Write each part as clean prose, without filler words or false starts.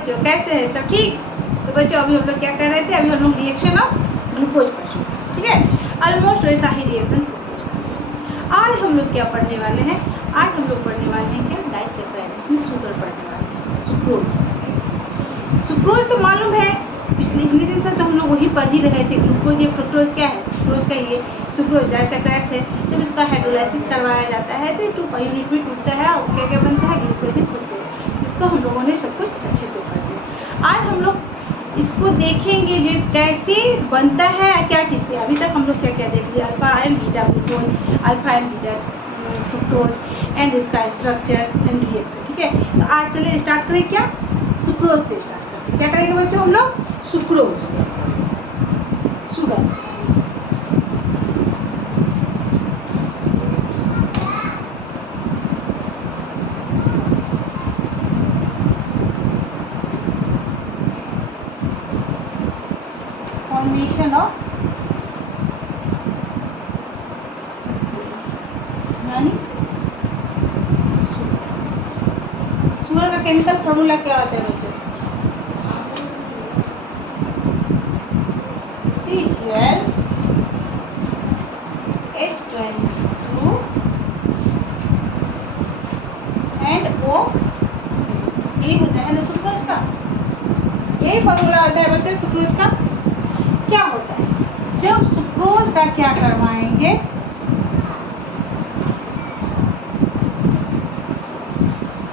बच्चों, कैसे हैं सब ठीक? तो बच्चों अभी हम लोग क्या कर रहे थे, अभी हम लोग रिएक्शन ऑफ ग्लूकोज पढ़ चुके हैं, ठीक है। ऑलमोस्ट वैसा ही रिएक्शन ग्लूकोज का। आज हम लोग क्या पढ़ने वाले हैं, आज हम लोग पढ़ने वाले हैं क्या, डाइसैकेराइड, जिसमें शुगर पढ़ने वाले हैं, सुक्रोज। सुक्रोज तो मालूम है, पिछले इतने दिन से तो हम लोग वही पढ़ ही रहे थे। ग्लूकोज ये फ्रुक्टोज क्या है, सुक्रोज का ये सुक्रोज डाइसैकेराइड्स है। जब इसका हाइड्रोलाइसिस करवाया जाता है तो 2 यूनिट में टूटता है और क्या क्या बनता है, ग्लूकोज फ्रुक्टोज, जिसको हम लोगों ने सब कुछ अच्छे से पढ़ लिया। आज हम लोग इसको देखेंगे जो कैसे बनता है, क्या चीज़ से। अभी तक हम लोग क्या क्या देख लिया, alpha and beta glucose, alpha and beta fructose and इसका स्ट्रक्चर एंड रिएक्शन, ठीक है। तो आज चले स्टार्ट करें क्या, सुक्रोज से स्टार्ट करते हैं। क्या करेंगे बच्चों हम लोग, सुक्रोज, शुगर। फॉर्मेशन ऑफ यानी शुगर का केमिकल फॉर्मूला क्या होता है बच्चों, C12H22 एंड O, यही होता है ना सुक्रोज का, यही फॉर्मूला होता है बच्चों सुक्रोज का। क्या होता है जब सुक्रोज का क्या करवाएंगे,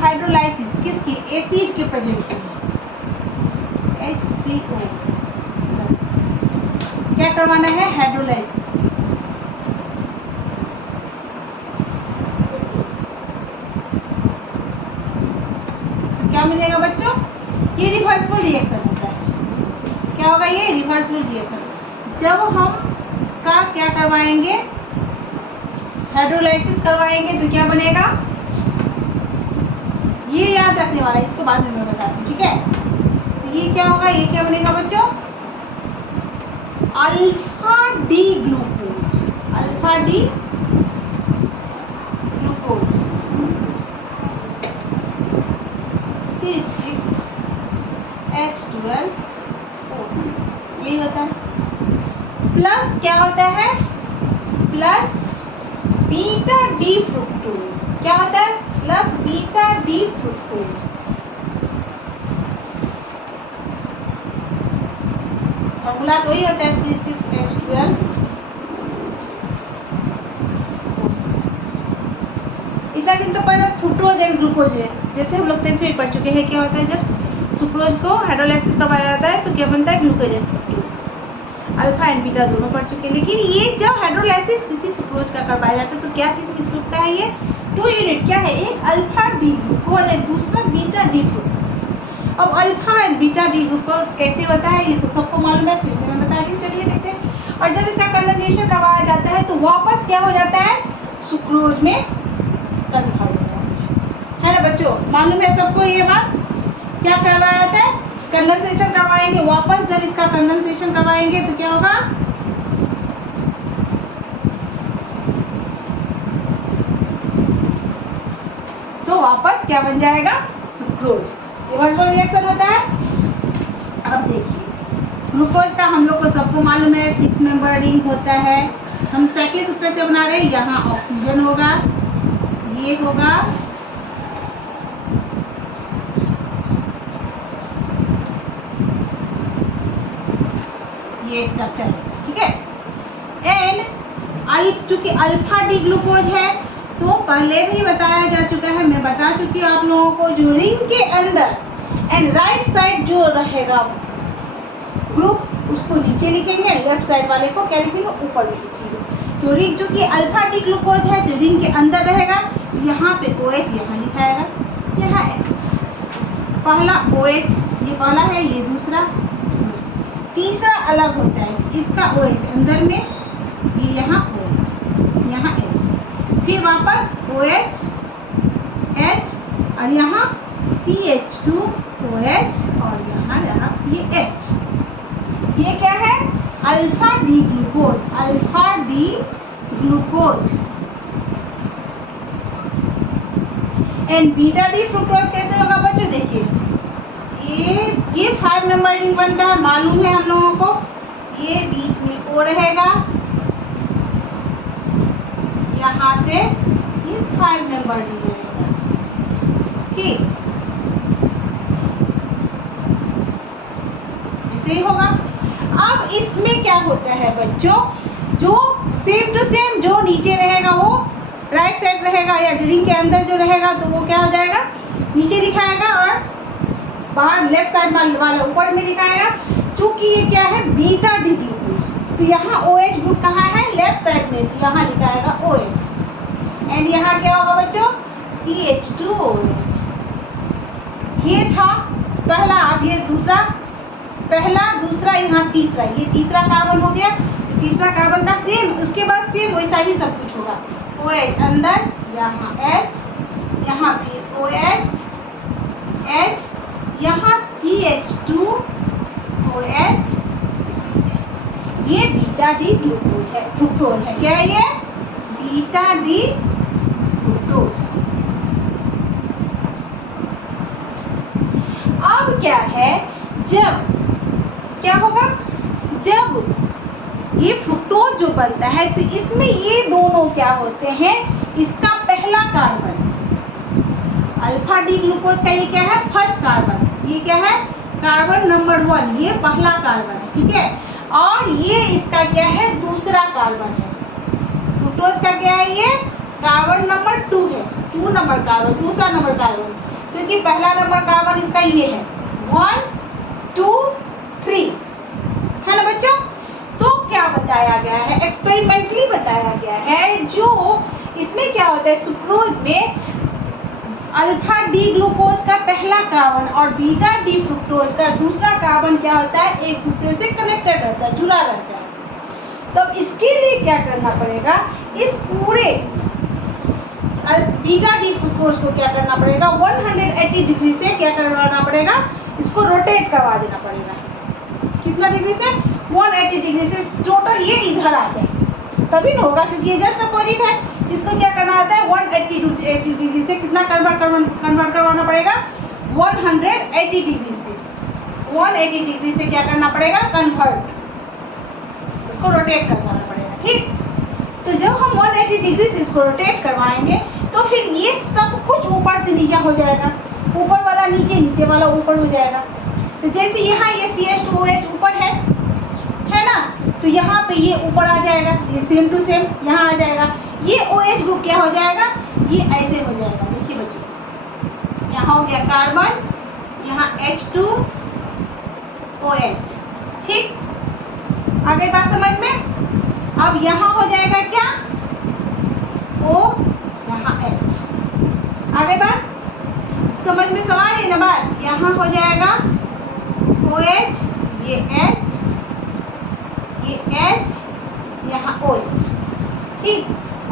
हाइड्रोलाइसिस, किसकी, एसिड के प्रेजेंस में, H3O प्लस, क्या करवाना है, हाइड्रोलाइसिस। तो क्या मिलेगा बच्चों, ये रिवर्सिबल रिएक्शन होता है। क्या होगा, ये रिवर्सिबल रिएक्शन। जब हम इसका क्या करवाएंगे, हाइड्रोलाइसिस करवाएंगे तो क्या बनेगा, ये याद रखने वाला है, इसको बाद में मैं बताती हूँ, ठीक है। तो ये क्या होगा, ये क्या बनेगा बच्चों, alpha D glucose, alpha D glucose, C6H12O6, यही होता है। प्लस क्या होता है, प्लस बीटा डी फ्रुक्टोज, क्या होता है, plus beta D fructose. Formula तो ही होता है C6H12O6। इतना दिन तो पढ़ा फ्रुक्टोज एंड ग्लूकोज है, जैसे हम लोग 10th में पढ़ चुके हैं। क्या होता है जब सुक्रोज को हाइड्रोलाइसिस करवाया जाता है तो क्या बनता है, glucose and fructose. Alpha and beta दोनों पढ़ चुके हैं, लेकिन ये जब हाइड्रोलाइसिस किसी सुक्रोज का करवाया जाता है तो क्या चीज़ टूटता है, ये 2 यूनिट क्या है, एक अल्फा डी ग्लूकोज है, दूसरा बीटा डी फ्रुक्टोज। अब alpha and beta D glucose कैसे होता है ये तो सबको मालूम है, फिर से मैं बता रही हूँ, चलिए देखते हैं। और जब इसका कंडेंसेशन करवाया जाता है तो वापस क्या हो जाता है, सुक्रोज में कन्वर्ट हो जाता है ना बच्चों, मालूम है सबको ये बात। क्या करवाया जाता है, कंडेंसेशन करवाएंगे, वापस जब इसका कंडेंसेशन करवाएंगे तो क्या होगा, तो वापस क्या बन जाएगा, सुक्रोज। रिवर्सिबल रिएक्शन होता है। अब देखिए ग्लूकोज का हम लोग को सबको मालूम है 6 मेंबर रिंग होता है। हम साइक्लिक स्ट्रक्चर बना रहे हैं, यहाँ ऑक्सीजन होगा, ये होगा, ये स्ट्रक्चर होता है, ठीक है। एंड चूंकि अल्फा डी ग्लूकोज है तो पहले भी बताया जा चुका है, मैं बता चुकी हूँ आप लोगों को, जो रिंग के अंदर एंड राइट साइड जो रहेगा ग्रुप उसको नीचे लिखेंगे, लेफ्ट साइड वाले को क्या लिखेंगे, ऊपर में लिखेंगे। तो रिंग चूंकि अल्फा डी ग्लूकोज है तो रिंग के अंदर रहेगा, यहाँ पे OH यहाँ लिखाएगा, यहाँ H, पहला OH ये पहला है, ये दूसरा OH, तीसरा अलग होता है, इसका OH अंदर में, ये यहाँ OH, यहाँ H, फिर वापस OH H और यहाँ CH2OH और यहाँ ये H। ये क्या है, alpha D glucose, alpha D glucose. And beta D fructose कैसे होगा बच्चों, देखिए ये मेंबर रिंग बनता है, मालूम है हम लोगों को। ये बीच में ओ रहेगा, यहाँ से ये 5 मेंबर रिंग रहेगा। ठीक, ऐसे ही होगा। अब इसमें क्या होता है बच्चों, जो सेम टू सेम जो नीचे रहेगा वो राइट साइड रहेगा, या रिंग के अंदर जो रहेगा तो वो क्या हो जाएगा, नीचे लिखाएगा, और बाहर लेफ्ट साइड वाला ऊपर में लिखाएगा। चूंकि ये क्या है, बीटा डी ग्लूकोज, तो यहाँ OH ग्रुप कहाँ है, लेफ्ट साइड में, तो यहाँ लिखाएगा OH। एंड यहाँ क्या होगा बच्चों, CH2OH। ये था पहला, अब ये दूसरा, पहला दूसरा यहाँ तीसरा, ये तीसरा कार्बन हो गया। तो तीसरा कार्बन का सेम, उसके बाद सेम वैसा ही सब कुछ होगा। OH अंदर, यहाँ H, यहाँ फिर OH, H, यहाँ CH2OH, ये बीटा डी ग्लूकोज है, फ्रुक्टोज है। क्या है ये, बीटा डी फ्रुक्टोज। अब क्या है, जब क्या होगा, जब ये फ्रुक्टोज जो बनता है तो इसमें ये दोनों क्या होते हैं, इसका पहला कार्बन, अल्फा डी ग्लूकोज का ये क्या है, फर्स्ट कार्बन, ये क्या है, कार्बन नंबर 1, ये पहला कार्बन है। ठीक है, और ये इसका क्या है, दूसरा कार्बन है। फ्रुक्टोज का क्या है, ये कार्बन नंबर 2 है, 2 नंबर कार्बन, दूसरा नंबर कार्बन, क्योंकि पहला नंबर कार्बन इसका ये है, 1 2 3, है ना बच्चों। तो क्या बताया गया है, एक्सपेरिमेंटली बताया गया है, जो इसमें क्या होता है, सुक्रोज में अल्फा डी ग्लूकोज का पहला कार्बन और बीटा डी फ्रुक्टोज का दूसरा कार्बन क्या होता है, एक दूसरे से कनेक्टेड रहता है, जुड़ा रहता है। तो इसके लिए क्या करना पड़ेगा, इस पूरे बीटा डी फ्रुक्टोज को क्या करना पड़ेगा, 180 डिग्री से क्या करवाना पड़ेगा, इसको रोटेट करवा देना पड़ेगा। कितना डिग्री से, 180 डिग्री से, टोटल ये इधर आ जाए, तभी ना होगा, क्योंकि ये जस्ट अपोजिट है। इसको क्या करना होता है, 180 डिग्री से कितना कन्वर्ट करवाना पड़ेगा, 180 डिग्री से, 180 डिग्री से क्या करना पड़ेगा, कन्वर्ट, इसको रोटेट करवाना पड़ेगा। ठीक, तो जब हम 180 डिग्री से इसको रोटेट करवाएंगे तो फिर ये सब कुछ ऊपर से नीचे हो जाएगा, ऊपर वाला नीचे, नीचे वाला ऊपर हो जाएगा। तो जैसे यहाँ ये CH2OH ऊपर है ना, तो यहाँ पे ये ऊपर आ जाएगा, ये सेम टू सेम यहाँ आ जाएगा। ये OH ग्रुप क्या हो जाएगा, ये ऐसे हो जाएगा। देखिए बच्चों, यहाँ हो गया कार्बन, यहाँ H2OH। ठीक, आगे बात समझ में। अब यहाँ हो जाएगा क्या, O, यहाँ H। आगे बात समझ में, सवाल है ना बात, यहाँ हो जाएगा OH, ये H, ये H, यहाँ OH। ठीक,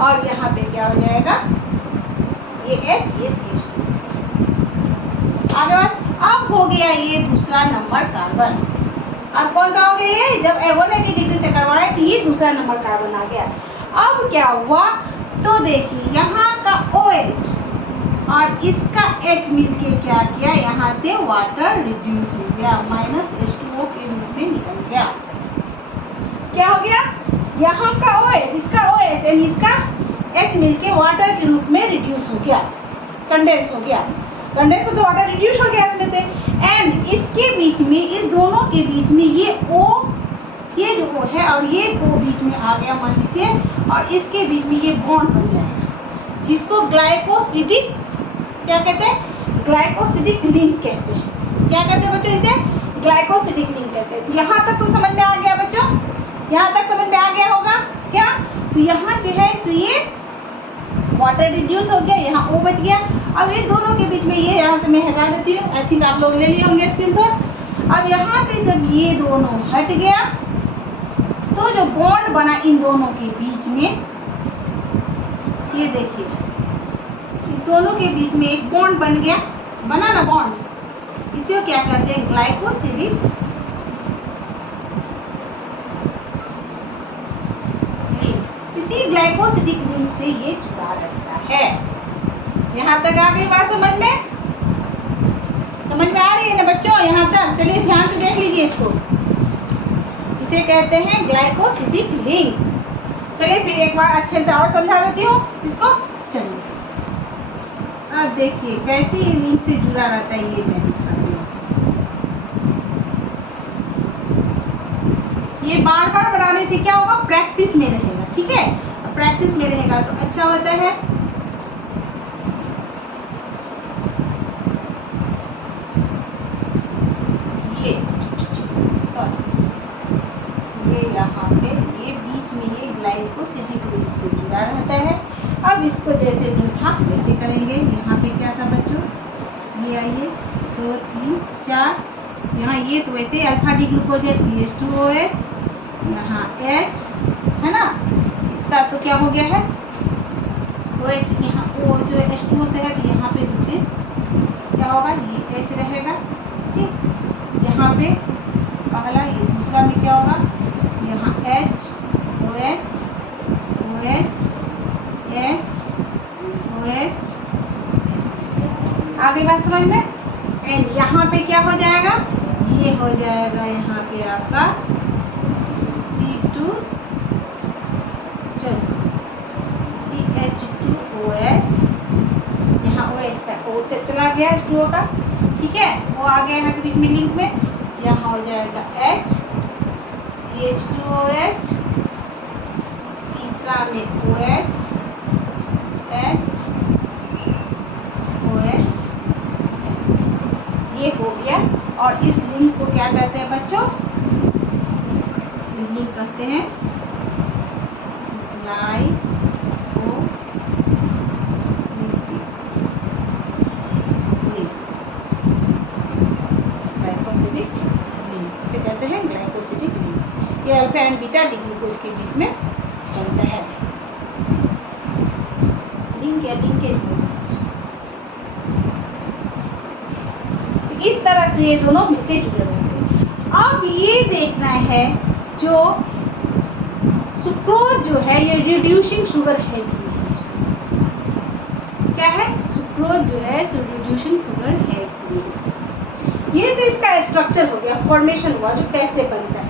और यहाँ पे क्या हो जाएगा, ये H, ये CH2OH। आगे बात, अब हो गया ये दूसरा नंबर कार्बन। अब कौन सा हो गया, ये जब 180 डिग्री से करवाए तो ये दूसरा नंबर कार्बन आ गया। अब क्या हुआ, तो देखिए यहाँ का OH और इसका H मिलके क्या किया, यहाँ से वाटर रिड्यूस हो गया, -H2O के रूप में निकल गया। क्या हो गया, यहाँ का OH, इसका OH और इसका H मिलके वाटर के रूप में रिड्यूस हो गया, कंडेंस हो गया। कंडेंस में तो वाटर रिड्यूस हो गया इसमें से। एंड इसके बीच में, इस दोनों के बीच में ये O, ये जो O है और ये O बीच में आ गया मान लीजिए, और इसके बीच में ये बॉन्ड बन जाएगा, जिसको ग्लाइकोसिडिक क्या कहते हैं, ग्लाइकोसिडिक लिंक कहते हैं। क्या कहते हैं बच्चों, इसे ग्लाइकोसिडिक लिंक कहते हैं। तो यहाँ तक तो समझ में आ गया बच्चों, यहाँ तक समझ में आ गया होगा क्या। तो यहाँ जो है सो ये वाटर रिड्यूस हो गया, यहाँ O बच गया। अब इस दोनों के बीच में ये यहाँ से मैं हटा देती हूँ, आई थिंक आप लोग ले लिए होंगे स्क्रीनशॉट। अब यहाँ से जब ये दोनों हट गया तो जो बॉन्ड बना इन दोनों के बीच में, ये देखिए इस दोनों के बीच में एक बॉन्ड बन गया, बना ना बॉन्ड, इसे क्या कहते हैं, ग्लाइकोसिडिक लिंक। इसी ग्लाइकोसिडिक लिंक से ये जुड़ा रहता है। यहाँ तक आ गई बात समझ में, समझ में आ रही है ना बच्चों यहाँ तक? चलिए ध्यान से देख लीजिए इसको। इसे कहते हैं ग्लाइकोसिडिक लिंक। चलिए फिर एक बार अच्छे से और समझा देती हूँ इसको। चलिए अब देखिए कैसे ये लिंक से जुड़ा रहता है, ये मैं दिखाती हूँ। ये बार बार बनाने से क्या होगा, प्रैक्टिस में रहेगा। ठीक है, प्रैक्टिस में रहेगा तो अच्छा होता है। ये सॉरी, ये यहाँ पे ये बीच में ये ग्लाइकोसिडिक लिंक से जुड़ा रहता है। अब इसको जैसे देखा वैसे करेंगे। यहाँ पे क्या था बच्चों, ये आइए 2 3 4, यहाँ ये तो वैसे अल्फा डी ग्लूकोज है CH2OH, यहाँ H है ना, इसका तो क्या हो गया है OH, यहाँ O जो H2O से है तो यहाँ पे दूसरे क्या होगा, ये H रहेगा। ठीक, यहाँ पे पहला, ये दूसरा में क्या होगा, यहाँ H OH OH H OH H। आगे बात समझ में? एंड यहाँ पे क्या हो जाएगा, ये हो जाएगा यहाँ पे आपका C2 CH2OH, यहाँ OH का O चला गया H2O का। ठीक है, वो आ गया यहाँ के बीच में लिंक में, यहाँ हो जाएगा H CH2OH, तीसरा में OH H OH H। ये हो गया। और इस लिंक को क्या कहते हैं बच्चों, लिंक कहते हैं ग्लाइकोसिडिक लिंक, इसे कहते हैं ग्लाइकोसिडिक लिंक। ये alpha and beta D glucose के बीच में बनता है लिंक या लिंकेज। इस तरह से ये दोनों मिलके जुड़े रहते हैं। अब ये देखना है जो सुक्रोज जो है ये रिड्यूसिंग शुगर है कि नहीं। क्या है, सुक्रोज जो है रिड्यूसिंग शुगर है कि नहीं। ये तो इसका स्ट्रक्चर हो गया, फॉर्मेशन हुआ जो कैसे बनता है।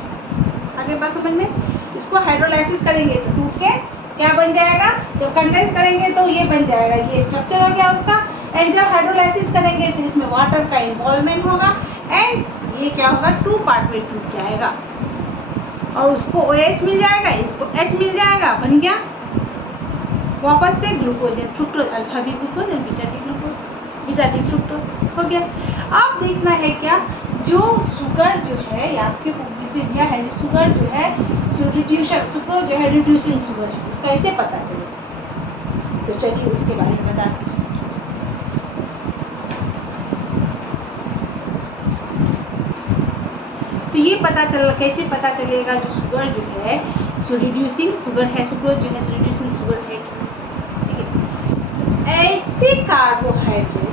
आगे बात समझ में? इसको हाइड्रोलाइसिस करेंगे तो टूट के क्या बन जाएगा, जब कंडेंस करेंगे तो ये बन जाएगा, ये स्ट्रक्चर हो गया उसका। एंड जब हाइड्रोलाइसिस करेंगे तो इसमें वाटर का इन्वॉल्वमेंट होगा एंड ये क्या होगा, 2 पार्ट में टूट जाएगा और उसको OH मिल जाएगा, इसको H मिल जाएगा, बन गया वापस से glucose and fructose, alpha B glucose and beta D glucose, beta D fructose हो गया। अब देखना है क्या, जो शुगर जो है आपके इसमें दिया है, शुगर जो है रिड्यूसर, सुक्रोज जो है रिड्यूसिंग शुगर है, कैसे पता चले? तो चलिए उसके बारे में बताते हैं। तो ये पता चल, कैसे पता चलेगा जो शुगर जो है सो रिड्यूसिंग शुगर है, सुक्रोज जो है रिड्यूसिंग शुगर है। ठीक है, ऐसे कार्बोहाइड्रेट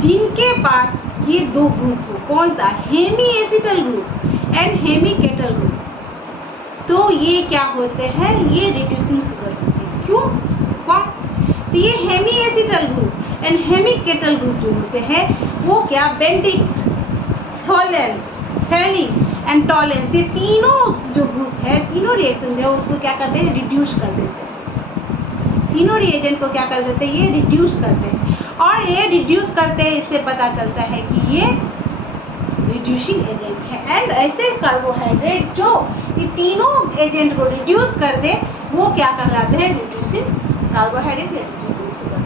जिनके पास ये 2 ग्रुप हो, कौन सा, hemiacetal group and hemiketal group, तो ये क्या होते हैं, ये रिड्यूसिंग शुगर होते हैं। क्यों, कौन? तो ये hemiacetal group and hemiketal group जो होते हैं वो क्या, Benedict, Tollens, Fehling and Tollens, ये तीनों जो ग्रुप है, तीनों रिएक्शन जो है उसको क्या करते हैं, रिड्यूस कर देते हैं। तीनों रिएजेंट को क्या कर देते हैं, ये रिड्यूस करते हैं। और ये रिड्यूस करते हैं, इससे पता चलता है कि ये रिड्यूसिंग एजेंट है। एंड ऐसे कार्बोहाइड्रेट जो ये तीनों एजेंट को रिड्यूस कर दे वो क्या कहलाते हैं, रिड्यूसिंग कार्बोहाइड्रेट या रिड्यूसिंग शुगर।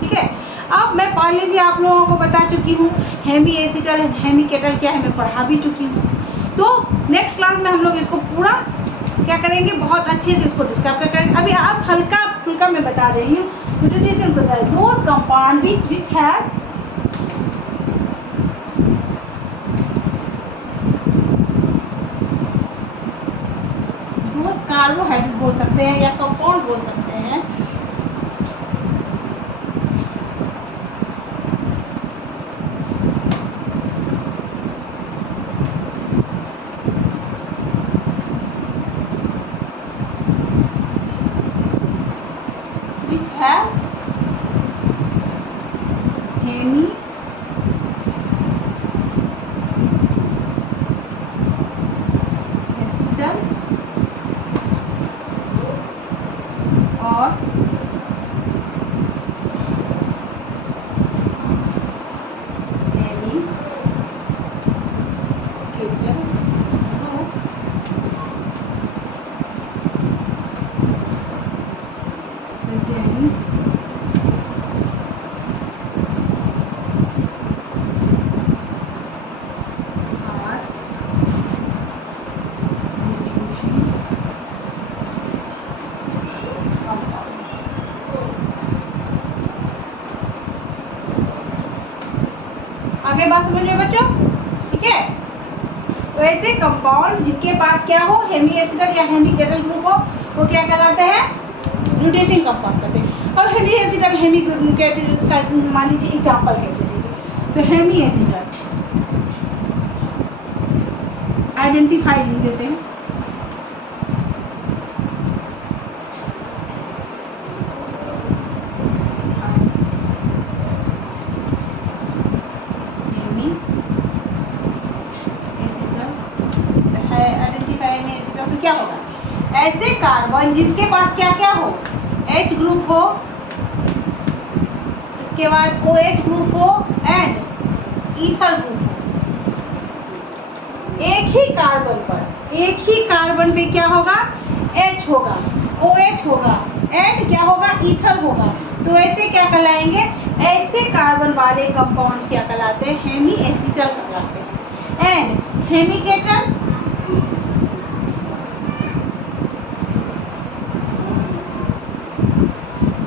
ठीक है, अब मैं पहले भी आप लोगों को बता चुकी हूँ हेमी एसिटल हेमी केटल क्या है, मैं पढ़ा भी चुकी हूँ। तो नेक्स्ट क्लास में हम लोग इसको पूरा क्या करेंगे, बहुत अच्छे से इसको डिस्क्राइब करेंगे। अभी आप हल्का फुल्का मैं बता दे रही हूँ। Reducing sugar, those compound which have those carbohydrate बोल सकते हैं या कंपाउंड बोल सकते हैं which have hemi आगे बात समझ में बच्चों, ठीक है। तो ऐसे कंपाउंड जिनके पास क्या हो, हेमी एसिडल या हेमी केटल ग्रुप हो, वो क्या कहलाते हैं, रिड्यूसिंग कंपाउंड कहते हैं। और हेमी एसिडल हेमी केटल, उसका मान लीजिए एग्जाम्पल कैसे देंगे, तो हेमी एसिडल आइडेंटिफाई लिख देते हैं, तो क्या होगा, ऐसे कार्बन जिसके पास क्या क्या हो, H ग्रुप हो, उसके बाद OH ग्रुप हो एंड ईथर ग्रुप हो, एक ही कार्बन पे क्या होगा, H होगा, OH होगा एंड क्या होगा, ईथर होगा। तो ऐसे क्या कहलाएंगे, ऐसे कार्बन वाले कंपाउंड क्या कहलाते हैं, हेमी एसिडल कहलाते हैं। एंड हेमी केटल,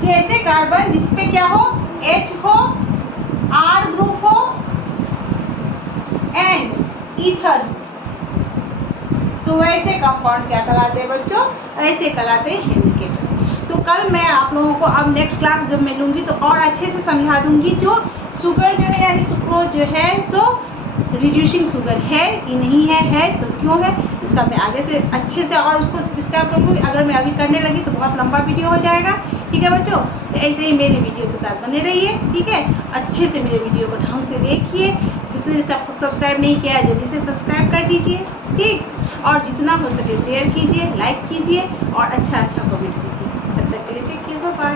जैसे कार्बन जिसपे क्या हो, H हो, R ग्रुप हो एंड ईथर, तो वैसे कंपाउंड क्या कहलाते हैं बच्चों, ऐसे कहलाते हैं हेमी केटल। तो कल मैं आप लोगों को अब नेक्स्ट क्लास जब मिलूंगी तो और अच्छे से समझा दूंगी, जो शुगर जो है यानी सुक्रोज जो है सो रिड्यूसिंग शुगर है कि नहीं है तो क्यों है, इसका मैं आगे से अच्छे से और उसको डिस्क्राइब करूँगी। अगर मैं अभी करने लगी तो बहुत लंबा वीडियो हो जाएगा, ठीक है बच्चों। तो ऐसे ही मेरे वीडियो के साथ बने रहिए, ठीक है। अच्छे से मेरे वीडियो को ढंग से देखिए, जिसने सब्सक्राइब नहीं किया है जल्दी से सब्सक्राइब कर दीजिए, ठीक। और जितना हो सके शेयर कीजिए, लाइक कीजिए और अच्छा कमेंट कीजिए। तब तक के लिए टेक केयर, बाय।